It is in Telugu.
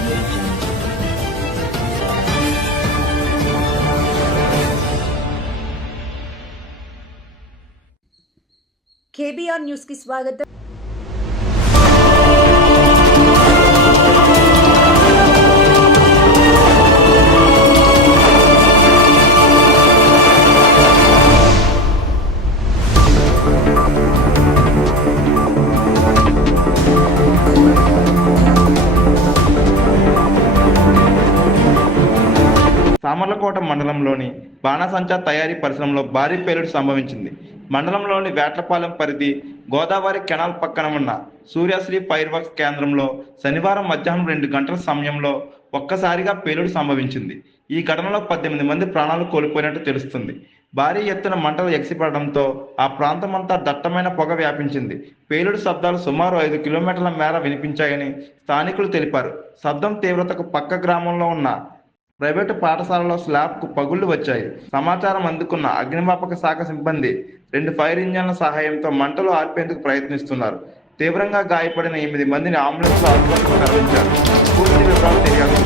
audio jungle. కేబీఆర్ న్యూస్ కి స్వాగతం. సామర్లకోట మండలంలోని బాణసంచా తయారీ పరిశ్రమలో భారీ పేలుడు సంభవించింది. మండలంలోని వేట్లపాలెం పరిధి గోదావరి కెనాల్ పక్కన ఉన్న సూర్యశ్రీ ఫైర్ వర్క్స్ కేంద్రంలో శనివారం మధ్యాహ్నం 2 గంటల సమయంలో ఒక్కసారిగా పేలుడు సంభవించింది. ఈ ఘటనలో 18 మంది ప్రాణాలు కోల్పోయినట్టు తెలుస్తుంది. భారీ ఎత్తున మంటలు ఎగిసిపడడంతో ఆ ప్రాంతమంతా దట్టమైన పొగ వ్యాపించింది. పేలుడు శబ్దాలు సుమారు 5 కిలోమీటర్ల మేర వినిపించాయని స్థానికులు తెలిపారు. శబ్దం తీవ్రతకు పక్క గ్రామంలో ఉన్న ప్రైవేటు పాఠశాలలో స్లాబ్కు పగుళ్లు వచ్చాయి. సమాచారం అందుకున్న అగ్నిమాపక శాఖ సిబ్బంది 2 ఫైర్ ఇంజన్ల సహాయంతో మంటలు ఆర్పేందుకు ప్రయత్నిస్తున్నారు. తీవ్రంగా గాయపడిన 8 మందిని అంబులెన్స్లో ఆసుపత్రికి తరలించారు. పూర్తి వివరాలు తెలియాలి.